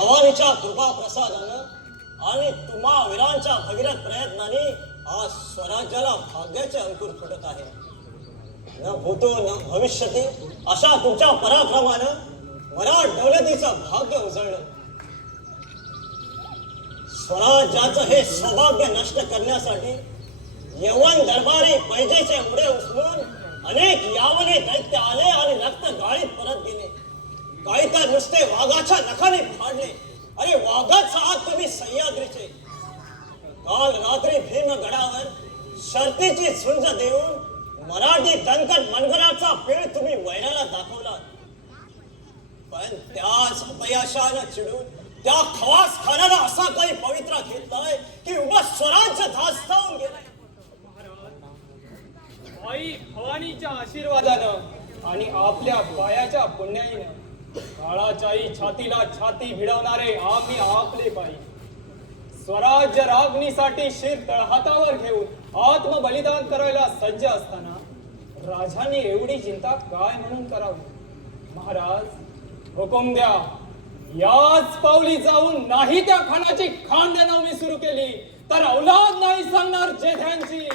भवानीच्या कृपा प्रसादानं आणि तुम्हा वीरांच्या भगीरथ प्रयत्नाने आज स्वराज्याला भाग्याचे अंकुर फुटत आहे. न भूतो न भविष्यती अशा तुमच्या पराक्रमानं मराठ दौलतीचं भाग्य उजळलं. स्वराज्याचं हे सौभाग्य नष्ट करण्यासाठी यवन दरबारी पैजेचे उडे उचलून अनेक यावने दैत्य आले आणि रक्त गाळीत परत गेले. काही नुसते वाघाच्या नखाने फाडले. अरे वाघाचा आहात तुम्ही सह्याद्रीचे. काल रात्री भीमगडावर शर्तीची झुंज देऊन मराठी दणकट मनगराचा पीळ तुम्ही वैराला दाखवला. पण त्याच अपयशानं चिडून त्या खवास खानाला असा काही पवित्रा घेतलाय की उभा स्वराज्य धास्तावून गेलाय. आई भवानीच्या आशीर्वादानं आणि आपल्या पायाच्या पुण्याईनं काळाच्याही छातीला छाती भिडवणारे आम्ही आपले बाई स्वराज्य रागणीसाठी शिर तळहातावर घेऊन आत्मबलिदान करायला सज्ज असताना राजाने एवढी चिंता काय म्हणून करावी? महाराज हुकुम द्या. याच पावली जाऊन नाही त्या खानाची खांडनवमी सुरू केली तर औलाद नाही सांगणार जेध्यांची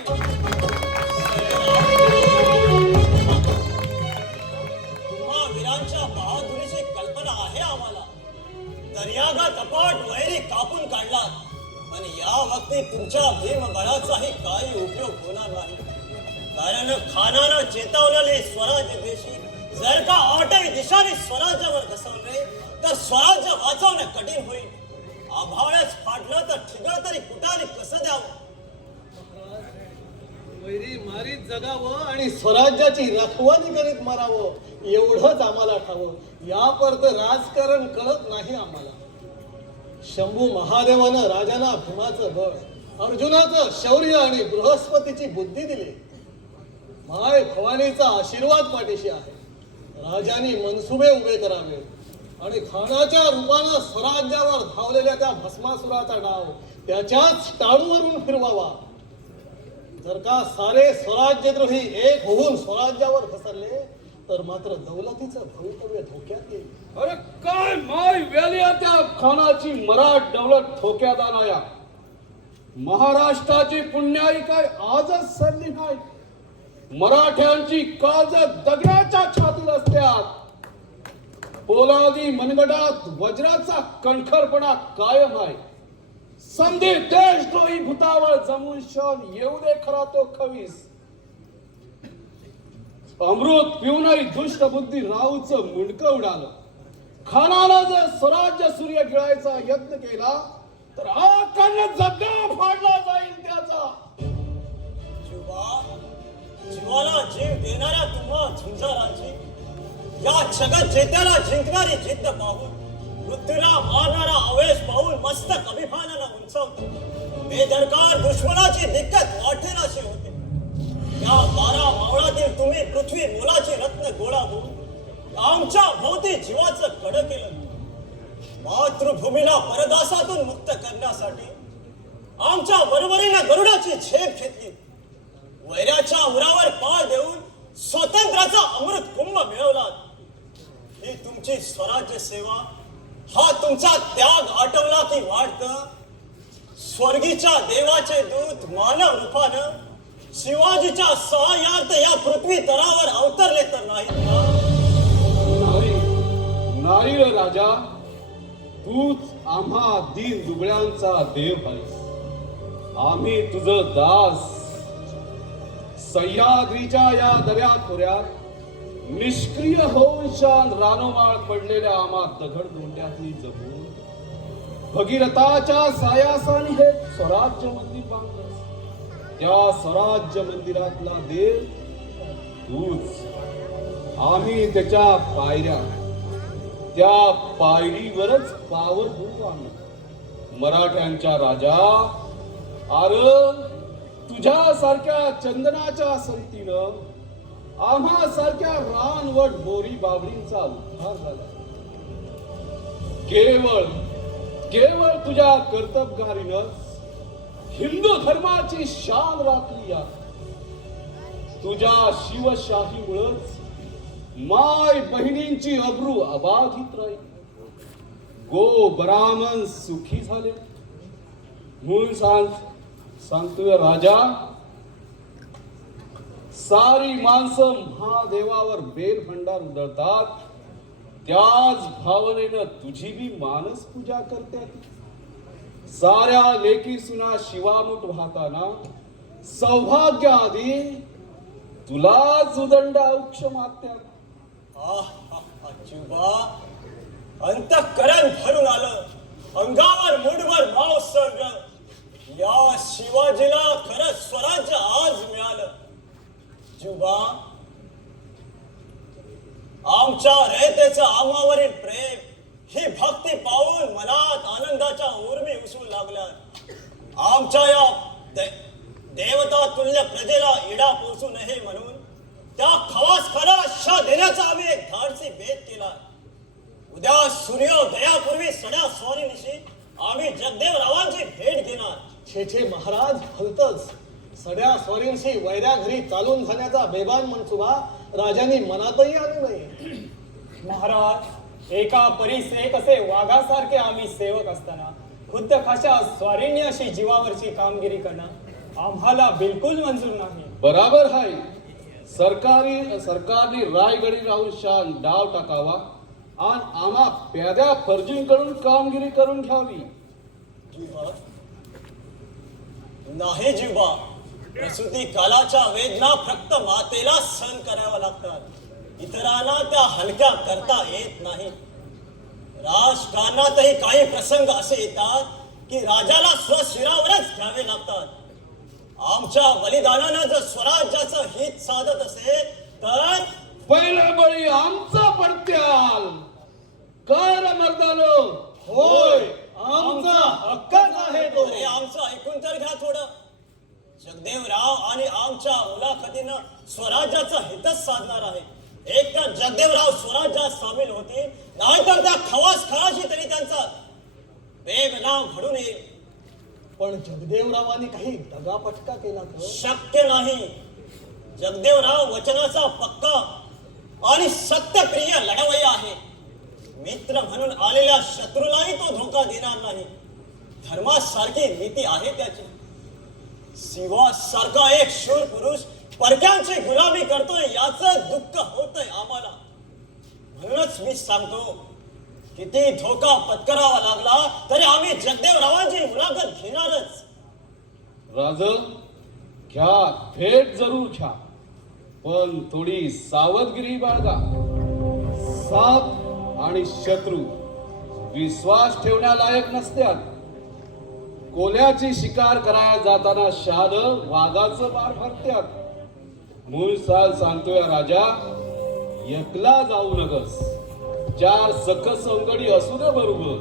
मर्यादा कपाट वैरी कापून काढला पण या वक्ती तुमच्या भीमबळाचाही काही उपयोग होणार नाही. कारण खानानं चेतवलेले स्वराज्य देशी जर का आठही दिशाने स्वराज्यावर घसरले तर स्वराज्य वाचवणं कठीण होईल. आभाळच फाटलं तर ठिगळ तरी कुठाने कसं द्यावं? वैरी मारीत जगावं आणि स्वराज्याची रखवाली करीत मारावं एवढंच आम्हाला ठावं यापर्यंत राजकारण कळत नाही आम्हाला. शंभू महादेवानं राजाला भीमाचं बळ अर्जुनाचं शौर्य आणि बृहस्पतीची बुद्धी दिली. माय भवानीचा आशीर्वाद पाठीशी आहे. राजाने मनसुबे उभे करावे आणि खानाच्या रूपानं स्वराज्यावर धावलेल्या त्या भस्मासुराचा डाव त्याच्याच टाळूवरून फिरवावा. जर का सारे स्वराज्यद्रोही एक होऊन स्वराज्यावर घसरले तर मात्र दौलतीचं भवितव्य धोक्यात येईल. अरे काय माय वेल्या त्या खानाची मराठ दौलत ठोक्यात आणाया? महाराष्ट्राची पुण्याई काय आजच सरली नाही? मराठ्यांची काज दगडाच्या छातून असत्यात. पोलादी मनगडात वज्राचा कणखरपणा कायम आहे. संधी देशद्रोही भूतावर जमून क्षण येऊ दे खरा तो खवीस. अमृत पिवणारी दुष्ट बुद्धी राऊच मुंडकं उडालं. खानाला जर स्वराज्य सूर्य गिळायचा यत्न केला तर आकांना जगा फाडला जाईल त्याचा. जीवाला जीव देणाऱ्या तुम्हा झुंजाराची या जगत जेत्याला जिंकणारी जिद्द पाहून मृत्यूला मारणारा आवेश पाहून मस्तक अभिमानाला उंचावतो. बेदरकार दुश्मनाची दिक्कत वाटेनाशी होते. या बारा मावळातील तुम्ही पृथ्वी मोलाचे रत्न गोळा होऊन आमच्या भोवती जीवाचं कड केलं. मातृभूमीला परदासातून मुक्त करण्यासाठी आमच्या बरोबरीनं गरुडाची झेप घेतली. वैराच्या उरावर पाळ देऊन स्वातंत्र्याचा अमृत कुंभ मिळवला. ही तुमची स्वराज्य सेवा हा तुमचा त्याग आटवला की वाटतं स्वर्गीच्या देवाचे दूत मानव रूपानं शिवाजीच्या सहाय्यार्थ या पृथ्वी तरावर अवतरले तर नाही नारी राजा. तूच आम्हा दीन दुबळ्यांचा देव आहेस आम्ही तुझं दास. सह्याद्रीच्या या दर्या खोऱ्यात निष्क्रिय होऊन शान रानोमाळ पडलेल्या आम्हा दगड दोंड्यातली जगून भगीरथाच्या सायासाने हे स्वराज्य मंदिर बांधलं. त्या स्वराज्य मंदिरातला देव तूच. आम्ही त्याच्या पायऱ्या. त्या पायरीवरच पावर होऊ आणलं. मराठ्यांच्या राजा आर तुझ्या चंदनाच्या संतीनं आम्हा सारख्या रानवट बोरी बाबरींचा उद्धार झाला. केवळ केवळ तुझ्या कर्तबगारीनंच हिंदू धर्माची शान राखली या तुझ्या शिवशाहीमुळंच माय बहिणींची अब्रू अबाधित राहील. गो ब्राह्मण सुखी झाले. म्हणून सांग सांगतोय राजा सारी माणसं महादेवावर बेल भंडार उधळतात. त्याच भावनेनं तुझी बी मानस पूजा करतात साऱ्या लेकी सुना शिवामुठ वाहताना सौभाग्य आधी तुलाच उदंड औक्ष मागतात आह, भरून आलं. अंगावर मुडवर माव सर्ग या शिवाजीला खरं स्वराज्य आज जुबा आमच्या रयतेचं आम्हावरील प्रेम ही भक्ती पाहून मनात आनंदाच्या उर्मी उसळू लागल्या आमच्या या दे- देवता तुल्य प्रजेला इडा पोचू नये म्हणून त्या खवास खरा शा देण्याचा आम्ही एक धाडसी भेद केला. उद्या सूर्योदयापूर्वी सड्या स्वारीनिशी आम्ही जगदेव रावांची भेट घेणार. छे छे महाराज भलतच सड्या स्वारींशी वैऱ्या घरी चालून जाण्याचा बेबान मनसुबा राजांनी मनातही आणू नये. महाराज एका परीस एक असे वाघासारखे आम्ही सेवक असताना खुद्द खाशा स्वारींनी अशी जीवावरची कामगिरी करणं आम्हाला बिलकुल मंजूर नाही. बराबर आहे. सरकारी सरकारने रायगडी राहून शान डाव टाकावा आणि आम्हा प्याद्या फर्जींकडून कामगिरी करून घ्यावी. नाही जीवा प्रसूती कालाच्या वेदना फक्त मातेला सहन कराव्या लागतात. इतरांना त्या हलक्या करता येत नाही. राजकारणातही काही प्रसंग असे येतात की राजाला स्वशिरावरच घ्यावे लागतात. आमच्या बलिदानानं जर स्वराज्याचं हित साधत असेल तर पहिला बळी आमचा पडत्याल. काय रे मर्दानो. होय आमचा हक्कच आहे तो. आमचं ऐकून तर घ्या थोडं. जगदेवराव आणि आमच्या मुलाखतीनं स्वराज्याचा हितच साधणार आहे. एक तर जगदेवराव स्वराज्यात सामील होतील नाहीतर त्या खवास खळाशी तरी त्यांचा वेग नाव घडून येईल पण जगदेवरावांनी काही दगापटका केला तर? शक्य नाही. जगदेवराव वचनाचा पक्का आणि सत्यप्रिय लढवय्या आहे. मित्र म्हणून आलेल्या शत्रूलाही तो धोका देणार नाही. धर्मासारखी नीती आहे त्याची. सिंहासारखा एक शूर पुरुष परक्यांची गुलामी करतोय याच दुःख होतंय आम्हाला. म्हणूनच मी सांगतो किती धोका पत्करावा लागला तरी आम्ही जगदेवरावांची मुलाखत घेणारच. राज घ्या भेट जरूर घ्या. पण थोडी सावधगिरी बाळगा. साप आणि शत्रू विश्वास ठेवण्यालायक नसत्यात. कोल्याची शिकार करायला जाताना शाद वाघाचं पार फरत्यात मूळ साल सांगतोय राजा एकला जाऊ नकस. चार सकस सौंगडी असू दे बरोबर.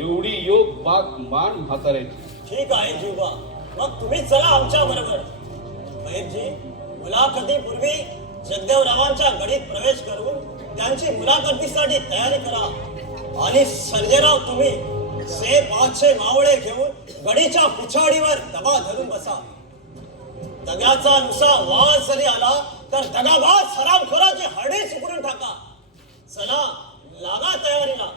एवढी योग बाग मान म्हाताऱ्याची ठीक आहे जीवा. मग तुम्ही चला आमच्या बरोबर. जी मुलाखतीपूर्वी जगदेवरावांच्या गडीत प्रवेश करून त्यांची मुलाखतीसाठी तयारी करा. आणि सर्जेराव तुम्ही से पाचशे मावळे घेऊन गडीच्या पिछाडीवर दबा धरून बसा. दगाचा नुसा वाळ जरी आला तर दगाबाज हरामखोराची हडे सुकडून टाका. चला लागा तयारीला.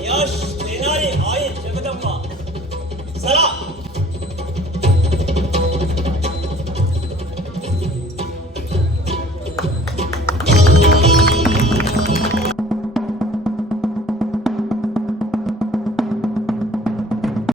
यश देणारी आई जगदंबा.